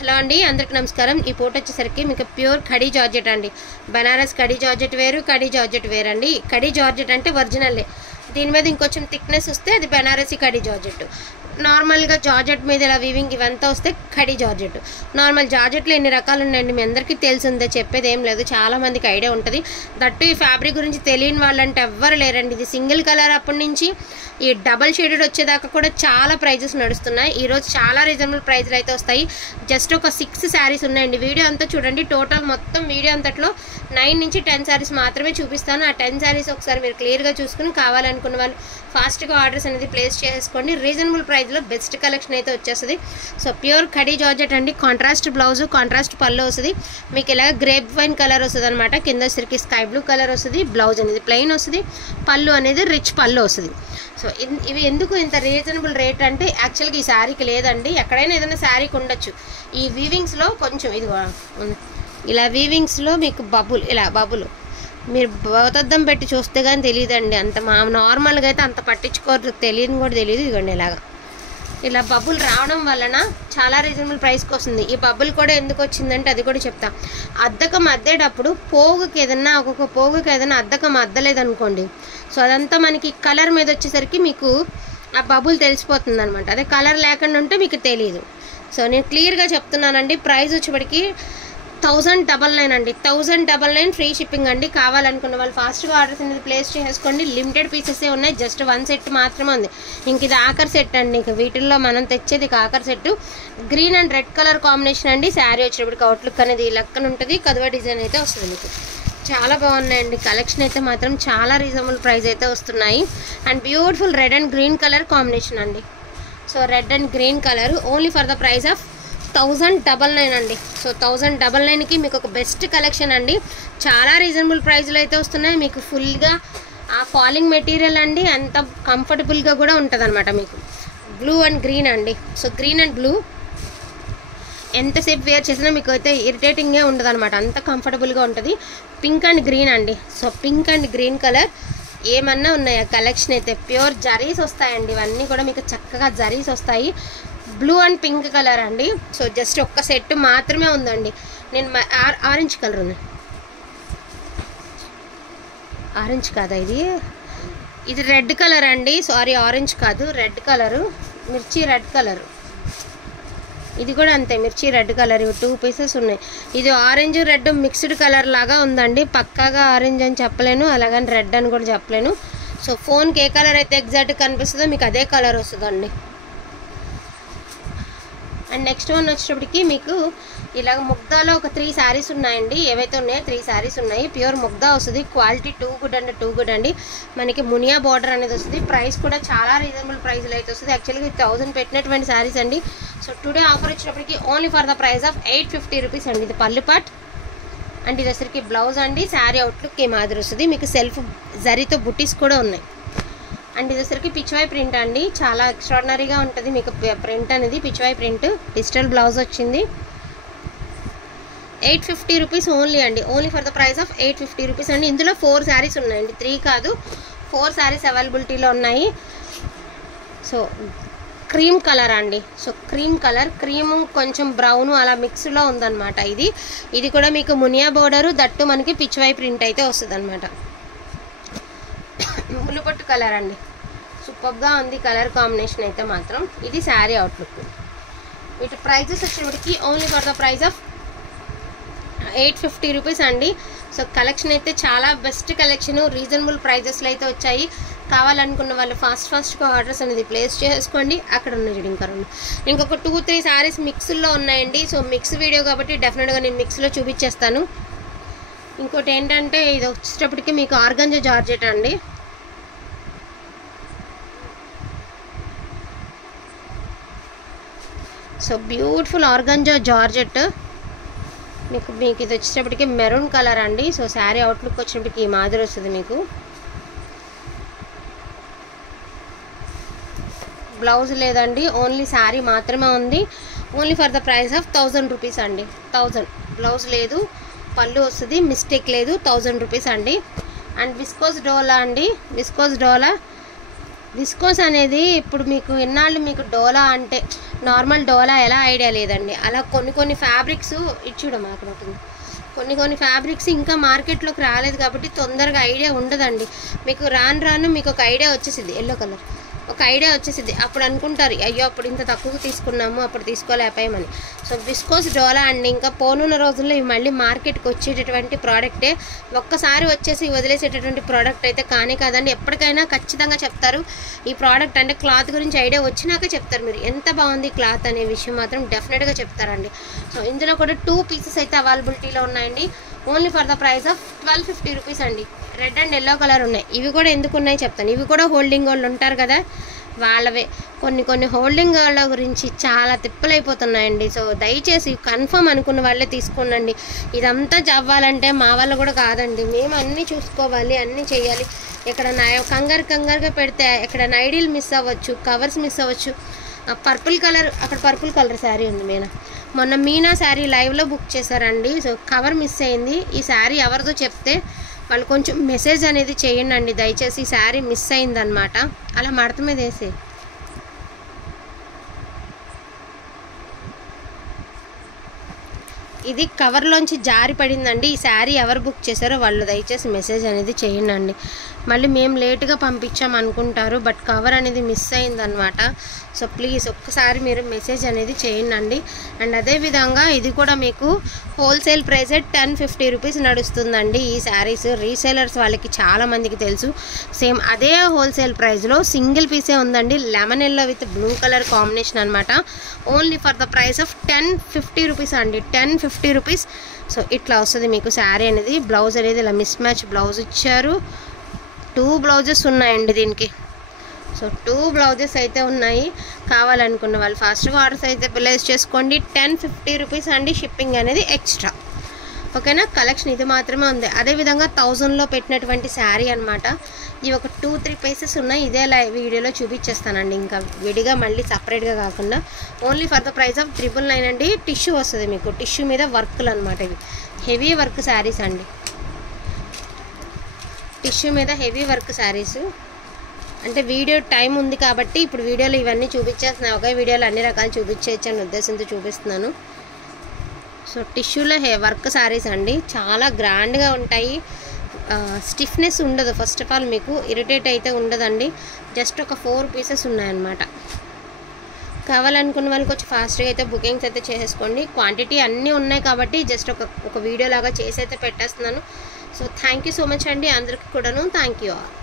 Hello అండి, అందరికి నమస్కారం. ఈ ఫోటో వచ్చేసరికి మీకు ప్యూర్ కడీ జార్జెట్ అండి. బనారస్ కడీ జార్జెట్ వేరు, కడీ జార్జెట్ వేరు అండి. కడీ జార్జెట్ అంటే ఒరిజినల్లే, దీని మీద ఇంకొంచెం థిక్నెస్ వస్తే అది బనారసి కడీ జార్జెట్. నార్మల్గా జార్జెట్ మీద ఇలా వీవింగ్ ఇవంతా వస్తే కడీ జార్జెట్. నార్మల్ జార్జెట్లో ఎన్ని రకాలు ఉన్నాయండి, మీ అందరికీ తెలిసిందే, చెప్పేది ఏం లేదు, చాలామందికి ఐడియా ఉంటుంది. దట్టు ఈ ఫ్యాబ్రిక్ గురించి తెలియని వాళ్ళంటే ఎవ్వరు లేరండి. ఇది సింగిల్ కలర్ అప్పటి నుంచి ఈ డబల్ షేడెడ్ వచ్చేదాకా కూడా చాలా ప్రైజెస్ నడుస్తున్నాయి. ఈరోజు చాలా రీజనబుల్ ప్రైజ్లు అయితే వస్తాయి. జస్ట్ ఒక 6 శారీస్ ఉన్నాయండి. వీడియో అంతా చూడండి. టోటల్ మొత్తం వీడియో అంతట్లో 9 నుంచి 10 శారీస్ మాత్రమే చూపిస్తాను. ఆ 10 శారీస్ ఒకసారి మీరు క్లియర్గా చూసుకుని కావాలనుకున్న వాళ్ళు ఫాస్ట్గా ఆర్డర్స్ అనేది ప్లేస్ చేసుకోండి. రీజనబుల్ ప్రైస్లో బెస్ట్ కలెక్షన్ అయితే వచ్చేస్తుంది. సో ప్యూర్ కడీ జార్జెట్ అండి. కాంట్రాస్ట్ బ్లౌజ్, కాంట్రాస్ట్ పళ్ళు వస్తుంది. మీకు ఇలాగ గ్రేప్ వైన్ కలర్ వస్తుంది అనమాట. కింద వచ్చరికి స్కై బ్లూ కలర్ వస్తుంది. బ్లౌజ్ అనేది ప్లెయిన్ వస్తుంది. పళ్ళు అనేది రిచ్ పళ్ళు వస్తుంది. సో ఇవి ఎందుకు ఇంత రీజనబుల్ రేట్ అంటే యాక్చువల్గా ఈ శారీకి లేదండి, ఎక్కడైనా ఏదైనా శారీకి ఉండొచ్చు. ఈ వీవింగ్స్లో కొంచెం ఇది ఇలా వీవింగ్స్లో మీకు బబుల్ మీరు భౌతద్దం పెట్టి చూస్తే కానీ తెలియదండి. అంత నార్మల్గా అయితే అంత పట్టించుకోరు, తెలియని కూడా తెలియదు. ఇదిగోండి ఇలా బబుల్ రావడం వలన చాలా రీజనబుల్ ప్రైస్కి వస్తుంది. ఈ బబుల్ కూడా ఎందుకు వచ్చిందంటే అది కూడా చెప్తా. అద్దకం అద్దేటప్పుడు పోగుకి ఏదన్నా ఒక్కొక్క పోగుకి ఏదైనా అద్దకం అద్దలేదనుకోండి, సో అదంతా మనకి కలర్ మీద వచ్చేసరికి మీకు ఆ బబుల్ తెలిసిపోతుంది అనమాట. అదే కలర్ లేకుండా ఉంటే మీకు తెలియదు. సో నేను క్లియర్గా చెప్తున్నానండి. ప్రైస్ వచ్చేప్పటికి 1099 అండి. 1099 ఫ్రీ షిప్పింగ్ అండి. కావాలనుకున్న వాళ్ళు ఫాస్ట్గా ఆర్డర్స్ అనేది ప్లేస్ చేసుకోండి. లిమిటెడ్ పీసెసే ఉన్నాయి. జస్ట్ 1 సెట్ మాత్రమే ఉంది. ఇంక ఇది ఆఖరి సెట్ అండి. ఇంక వీటిల్లో మనం తెచ్చేది ఆఖరి set. Green and red colour combination అండి. శారీ వచ్చేటప్పటికి అవుట్లుక్ అనేది లెక్కన ఉంటుంది. కదువ డిజైన్ అయితే వస్తుంది. మీకు చాలా బాగున్నాయండి. కలెక్షన్ అయితే మాత్రం చాలా రీజనబుల్ ప్రైస్ అయితే వస్తున్నాయి. And beautiful red and green colour combination అండి. So red and green colour only for the price of 1099 అండి. సో 1099కి మీకు ఒక బెస్ట్ కలెక్షన్ అండి. చాలా రీజనబుల్ ప్రైస్లో అయితే వస్తున్నాయి. మీకు ఫుల్గా ఆ ఫాలింగ్ మెటీరియల్ అండి, అంత కంఫర్టబుల్గా కూడా ఉంటుంది అనమాట. మీకు బ్లూ అండ్ గ్రీన్ అండి. సో గ్రీన్ అండ్ బ్లూ ఎంతసేపు వేర్ చేసినా మీకు అయితే ఇరిటేటింగే ఉండదు అనమాట. అంత కంఫర్టబుల్గా ఉంటుంది. పింక్ అండ్ గ్రీన్ అండి. So pink and green colour ఏమన్నా ఉన్నాయా కలెక్షన్ అయితే ప్యూర్ జరీస్ వస్తాయండి. ఇవన్నీ కూడా మీకు చక్కగా జరీస్ వస్తాయి. బ్లూ అండ్ పింక్ కలర్ అండి. సో జస్ట్ ఒక్క సెట్ మాత్రమే ఉందండి. నేను ఆరెంజ్ కలర్ ఉంది. ఆరెంజ్ కాదా ఇది రెడ్ కలర్ అండి. సారీ, ఆరెంజ్ కాదు, రెడ్ కలరు, మిర్చి రెడ్ కలరు. ఇది కూడా అంతే, మిర్చి రెడ్ కలర్. ఇవి 2 పీసెస్ ఉన్నాయి. ఇది ఆరెంజ్ రెడ్ మిక్స్డ్ కలర్ లాగా ఉందండి. పక్కాగా ఆరెంజ్ అని చెప్పలేను, అలాగని రెడ్ అని కూడా చెప్పలేను. సో ఫోన్కి ఏ కలర్ అయితే ఎగ్జాక్ట్గా కనిపిస్తుందో మీకు అదే కలర్ వస్తుందండి. అండ్ నెక్స్ట్ వన్ వచ్చేటప్పటికి మీకు ఇలాగ ముగ్దాలో ఒక 3 శారీస్ ఉన్నాయండి. ఏవైతే ఉన్నాయో 3 శారీస్ ఉన్నాయి. ప్యూర్ ముగ్దా వస్తుంది. క్వాలిటీ టూ గుడ్ అండి. మనకి మునియా బార్డర్ అనేది వస్తుంది. ప్రైస్ కూడా చాలా రీజనబుల్ ప్రైస్లో అయితే వస్తుంది. యాక్చువల్గా 1000 పెట్టినటువంటి శారీస్ అండి. సో టుడే ఆఫర్ వచ్చేటప్పటికి only for the price of 850 rupees అండి. ఇది పళ్ళు పార్ట్ అండ్ ఇది వచ్చరికి బ్లౌజ్ అండి. శారీ అవుట్లుక్ ఈ మాదిరి వస్తుంది. మీకు సెల్ఫ్ జరీతో బుటీస్ కూడా ఉన్నాయి. అండ్ ఇది వచ్చరికి పిచ్వాయ్ ప్రింట్ అండి. చాలా ఎక్స్ట్రాడినరీగా ఉంటుంది మీకు ప్రింట్ అనేది. పిచ్వాయ్ ప్రింట్ డిజిటల్ బ్లౌజ్ వచ్చింది. 850 రూపీస్ ఓన్లీ అండి. Only for the price of 850 rupees అండి. ఇందులో 4 శారీస్ ఉన్నాయండి. 3 కాదు, 4 శారీస్ అవైలబిలిటీలో ఉన్నాయి. సో క్రీమ్ కలర్ అండి. సో క్రీమ్ కలర్, క్రీము కొంచెం బ్రౌను అలా మిక్స్లో ఉందన్నమాట. ఇది కూడా మీకు మునియా బోర్డరు, దట్టు మనకి పిచ్వాయ్ ప్రింట్ అయితే వస్తుంది అనమాట. ములుపట్టు కలర్ అండి. సూపర్గా ఉంది కలర్ కాంబినేషన్ అయితే మాత్రం. ఇది శారీ అవుట్లుక్. వీటి ప్రైజెస్ వచ్చేటికి only for the price of 850 rupees అండి. సో కలెక్షన్ అయితే చాలా బెస్ట్ కలెక్షన్, రీజనబుల్ ప్రైజెస్లో అయితే వచ్చాయి. కావాలనుకున్న వాళ్ళు ఫాస్ట్గా ఆర్డర్స్ అనేది ప్లేస్ చేసుకోండి. అక్కడ ఉన్న చూడు ఇంకొక 2-3 శారీస్ మిక్స్లో ఉన్నాయండి. సో మిక్స్ వీడియో కాబట్టి డెఫినెట్గా నేను మిక్స్లో చూపించేస్తాను. ఇంకోటి ఏంటంటే ఇది వచ్చేటప్పటికి మీకు ఆర్గంజా జార్జెట్ అండి. So beautiful organza georgette. మీకు ఇది వచ్చేటప్పటికి మెరూన్ కలర్ అండి. సో శారీ అవుట్లుక్ వచ్చేటప్పటికి ఈ మాదిరి వస్తుంది. మీకు బ్లౌజ్ లేదండి, ఓన్లీ శారీ మాత్రమే ఉంది. Only for the price of 1000 rupees అండి. 1000 బ్లౌజ్ లేదు, పళ్ళు వస్తుంది, మిస్టేక్ లేదు. 1000 రూపీస్ అండి. అండ్ విస్కోస్ డోలా అండి. విస్కోస్ అనేది ఇప్పుడు మీకు ఎన్నాళ్ళు మీకు డోలా అంటే నార్మల్ డోలా ఎలా ఐడియా లేదండి. అలా కొన్ని ఫ్యాబ్రిక్స్ ఇది చూడమ్మా అక్కడ ఉంటుంది. కొన్ని ఫ్యాబ్రిక్స్ ఇంకా మార్కెట్లోకి రాలేదు కాబట్టి తొందరగా ఐడియా ఉండదండి. మీకు రాను మీకు ఒక ఐడియా వచ్చేసింది, ఎల్లో కలర్ ఒక ఐడియా వచ్చేసింది. అప్పుడు అనుకుంటారు అయ్యో అప్పుడు ఇంత తక్కువగా తీసుకున్నాము, అప్పుడు తీసుకోలేకపోయామని. సో విస్కోస్ డోలా అండి ఇంకా పోనున్న రోజుల్లో ఇవి మళ్ళీ మార్కెట్కి వచ్చేటటువంటి ప్రోడక్టే. ఒక్కసారి వచ్చేసి వదిలేసేటటువంటి ప్రోడక్ట్ అయితే కానీ కాదండి. ఎప్పటికైనా ఖచ్చితంగా చెప్తారు ఈ ప్రోడక్ట్ అంటే క్లాత్ గురించి ఐడియా వచ్చినాక చెప్తారు. మీరు ఎంత బాగుంది క్లాత్ అనే విషయం మాత్రం డెఫినెట్గా చెప్తారండి. సో ఇందులో కూడా 2 పీసెస్ అయితే అవైలబిలిటీలో ఉన్నాయండి. Only for the price of 1250 rupees అండి. రెడ్ అండ్ ఎల్లో కలర్ ఉన్నాయి. ఇవి కూడా ఎందుకు ఉన్నాయి చెప్తాను. ఇవి కూడా హోల్డింగ్ వాళ్ళు ఉంటారు కదా వాళ్ళవే. కొన్ని హోల్డింగ్ వాళ్ళ గురించి చాలా తిప్పలైపోతున్నాయండి. సో దయచేసి కన్ఫర్మ్ అనుకున్న వాళ్ళే తీసుకోండి. ఇదంతా అవ్వాలంటే మా వల్ల కూడా కాదండి. మేము అన్నీ చూసుకోవాలి, అన్నీ చేయాలి. ఇక్కడ కంగారుగా పెడితే ఎక్కడ నైడీలు మిస్ అవ్వచ్చు, కవర్స్ మిస్ అవ్వచ్చు. పర్పుల్ కలర్ అక్కడ పర్పుల్ కలర్ శారీ ఉంది. మొన్న మీనా శారీ లైవ్లో బుక్ చేశారండి. సో కవర్ మిస్ అయింది. ఈ శారీ ఎవరిదో చెప్తే వాళ్ళు కొంచెం మెసేజ్ అనేది చేయండి దయచేసి. ఈ శారీ మిస్ అయిందనమాట. అలా మడత మీద వేసి ఇది కవర్లోంచి జారి పడిందండి. ఈ శారీ ఎవరు బుక్ చేశారో వాళ్ళు దయచేసి మెసేజ్ అనేది చేయండి. మళ్ళీ మేము లేట్గా పంపించాం అనుకుంటారు, బట్ కవర్ అనేది మిస్ అయిందనమాట. సో ప్లీజ్ ఒక్కసారి మీరు మెసేజ్ అనేది చేయండి. అండ్ అదేవిధంగా ఇది కూడా మీకు హోల్సేల్ ప్రైస్ 1050 రూపీస్ నడుస్తుందండి. ఈ శారీస్ రీసేలర్స్ వాళ్ళకి చాలామందికి తెలుసు. సేమ్ అదే హోల్సేల్ ప్రైస్లో సింగిల్ పీసే ఉందండి. Lemon yellow with blue colour combination అనమాట. Only for the price of 1050 rupees అండి. 1050 రూపీస్. సో ఇట్లా వస్తుంది మీకు శారీ అనేది. బ్లౌజ్ అనేది ఇలా మిస్ మ్యాచ్ బ్లౌజ్ ఇచ్చారు. 2 బ్లౌజెస్ ఉన్నాయండి దీనికి. సో 2 బ్లౌజెస్ అయితే ఉన్నాయి. కావాలనుకున్న వాళ్ళు ఫాస్ట్గా ఆర్డర్స్ అయితే ప్లేస్ చేసుకోండి. 1050 రూపీస్ అండి. షిప్పింగ్ అనేది ఎక్స్ట్రా. ఓకేనా. కలెక్షన్ ఇది మాత్రమే ఉంది. అదేవిధంగా 1000లో పెట్టినటువంటి శారీ అనమాట. ఇవి ఒక 2-3 పీసెస్ ఉన్నాయి. ఇదే వీడియోలో చూపించేస్తానండి. ఇంకా విడిగా మళ్ళీ సపరేట్గా కాకుండా only for the price of 999 అండి. టిష్యూ వస్తుంది మీకు. టిష్యూ మీద వర్క్లు అనమాట. ఇవి హెవీ వర్క్ శారీస్ అండి. టిష్యూ మీద హెవీ వర్క్ శారీస్. అంటే వీడియో టైం ఉంది కాబట్టి ఇప్పుడు వీడియోలో ఇవన్నీ చూపించేస్తున్నాను. ఒకే వీడియోలో అన్ని రకాలు చూపించేయచ్చు అనే ఉద్దేశంతో చూపిస్తున్నాను. సో టిష్యూలో వర్క్ శారీస్ అండి. చాలా గ్రాండ్గా ఉంటాయి. స్టిఫ్నెస్ ఉండదు. ఫస్ట్ ఆఫ్ ఆల్ మీకు ఇరిటేట్ అయితే ఉండదండి. జస్ట్ ఒక 4 పీసెస్ ఉన్నాయన్నమాట. కావాలనుకున్న వాళ్ళకి వచ్చి ఫాస్ట్గా అయితే బుకింగ్స్ అయితే చేసేసుకోండి. క్వాంటిటీ అన్నీ ఉన్నాయి కాబట్టి జస్ట్ ఒక వీడియో లాగా చేసి అయితే పెట్టేస్తున్నాను. So thank you so much అండి అందరికీ కూడాను. Thank you all.